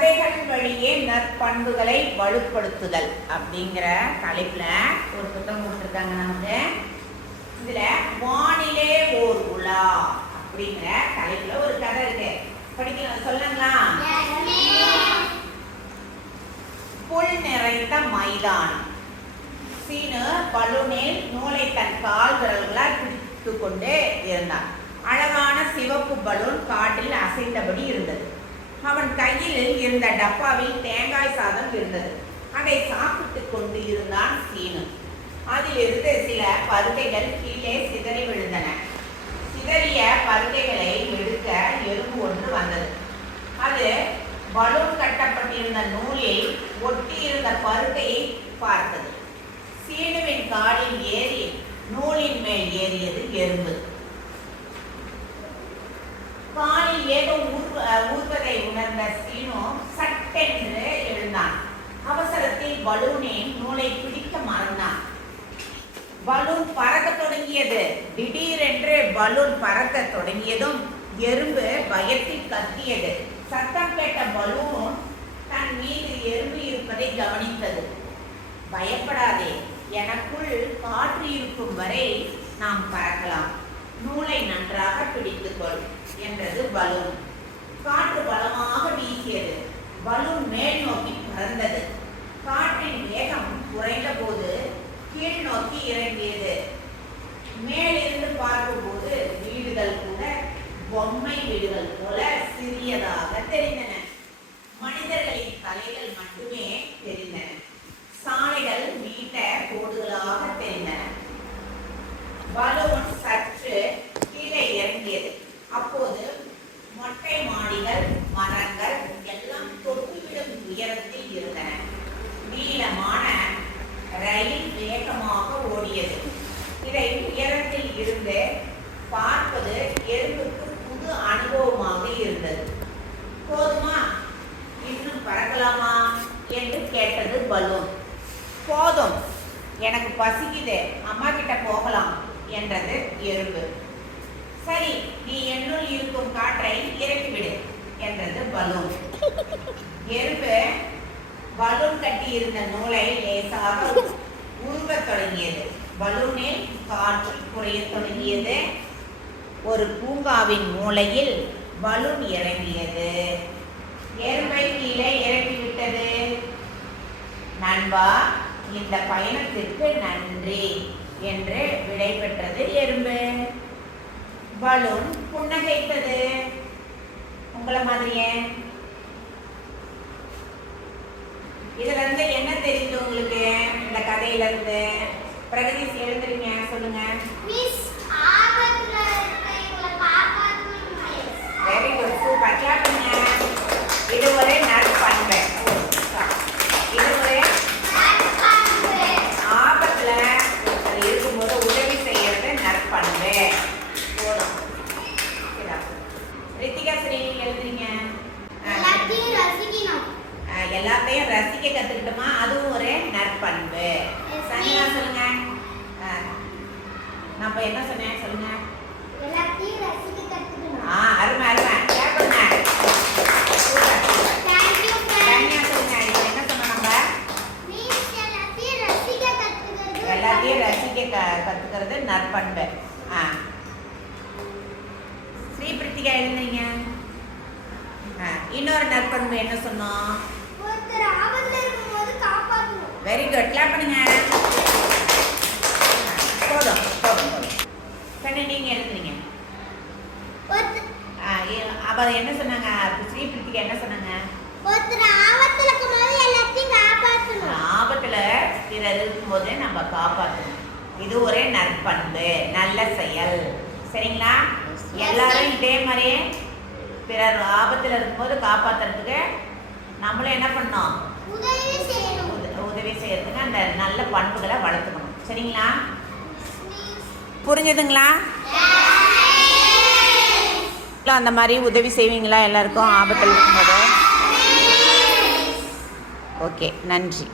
கதைகள் வழியே நற்பண்புகளை வலுப்படுத்துதல் அப்படிங்கிற தலைப்புல ஒரு புத்தகம் கொடுத்துருக்காங்க நமக்கு. இதுல வானிலே ஓர் உலா அப்படிங்கிற தலைப்புல ஒரு கதை இருக்கு. படிக்கலாம் சொல்லுங்களா? புல் நிறைந்த மைதானம். சீனு பலூனில் நூலை தன் கால் விரல்களால் பிடித்து கொண்டு இருந்தான். அழகான சிவப்பு பலூன் காட்டில் அசைந்தபடி இருந்தது. அவன் கையில் இருந்த டப்பாவில் தேங்காய் சாதம் இருந்தது. அதை சாப்பிட்டு கொண்டு இருந்தான் சீனு. அதிலிருந்து சில பருக்கைகள் கீழே சிதறி விழுந்தன. சிதறிய பருக்கைகளை எடுக்க எறும்பு ஒன்று வந்தது. அது பலூன் கட்டப்பட்டிருந்த நூலில் ஒட்டியிருந்த பருக்கையை பார்த்தது. சீனுவின் காலில் ஏறி நூலின் மேல் ஏறியது எறும்பு. பலூனே நூலை பிடிக்க மறந்தான். பலூன் பறக்க தொடங்கியது. திடீரென்று பலூன் பறக்க தொடங்கியதும் எறும்பு பயத்தில் கத்தியது. சத்தம் கேட்ட பலூன் தன் மீது எறும்பு இருப்பதை கவனித்தது. பயப்படாதே எனக்குள் காற்று இருக்கும் வரை நாம் பறக்கலாம். நூலை நன்றாக பிடித்துக்கொள் என்றது பலூன் அப்போது மொட்டை மாடிகள் மரங்கள் எல்லாம் தொட்டுவிடும் உயரத்தில் இருந்தன. நீளமான ரயில் வேகமாக ஓடியது. இதை உயரத்தில் இருந்து பார்ப்பது எறும்புக்கு புது அனுபவமாக இருந்தது. போதுமா? இன்னும் பறக்கலாமா? என்று கேட்டது பலூன். போதும். எனக்கு பசிக்குது. அம்மா கிட்ட போகலாம் என்றது எறும்பு. சரி நீ என்னுள் இருக்கும் காற்றை இறக்கிவிடு என்றது பலூன். எறும்பு பலூன் கட்டி இருந்த நூலை லேசாக உருவத் தொடங்கியது. பலூனில் காற்று குறையத் தொடங்கியது. ஒரு பூங்காவின் மூலையில் பலூன் இறங்கியது. எறும்பை கீழே இறக்கிவிட்டது. நண்பா இந்த பயணத்திற்கு நன்றி என்று விடை பெற்றது எறும்பு பலூன் புன்னகைத்தது. உங்களை மாதிரியே. இதுல இருந்து என்ன தெரியுது உங்களுக்கு? இந்த கதையில இருந்து பிரகதீஷ் எழுந்துருங்க சொல்லுங்க. ரித்திகா ஸ்ரீ எழுதுறீங்க எல்லாத்தையும் ரசிக்கணும். எல்லாத்தையும் ரசிக்க கத்துக்கிட்டோமா? அதுவும் ஒரு நற்பண்பு. Ma'am. சொல்லுங்க. நான் இப்ப என்ன சொன்னேன் சொல்லுங்க எல்லாத்தையும் ரசிக்க கத்துக்கணும் ஆ அருமை அருமை கிளாப் பண்ணுங்க சூப்பர் சூப்பர் தேங்க்யூ தனியா சொல்லுங்க இப்போ என்ன சொன்னோம் நம்ம மிஸ் எல்லாத்தையும் ரசிக்க கத்துக்கிறது எல்லாத்தையும் ரசிக்க க கற்றுக்கிறது நற்பண்பு ஆ எழுதுறீங்க ஆ இன்னொரு நற்பண்பு என்ன சொன்னோம்? வெரி குட் கிளாப் பண்ணுங்க. போதும் போதும் கண்ணு நீங்கள் எழுதுறீங்க. அவ என்ன சொன்னாங்க? ஸ்ரீ பிரித்திகா என்ன சொன்னாங்க? ஆபத்துல பிறர் இருக்கும்போது நம்ம காப்பாற்றணும் இது ஒரு நற்பண்பு. நல்ல செயல். சரிங்களா? எல்லாரும் இதே மாதிரியே பிறர் ஆபத்துல இருக்கும்போது காப்பாத்துறதுக்கு நம்மளும் என்ன பண்ணோம் உதவி செய்யறதுக்கு அந்த நல்ல பண்புகளை வளர்த்துக்கணும். சரிங்களா? புரிஞ்சுதுங்களா? அந்த மாதிரி உதவி செய்வீங்களா எல்லாருக்கும் ஆபத்தில் இருக்கும்போது? ஓகே நன்றி.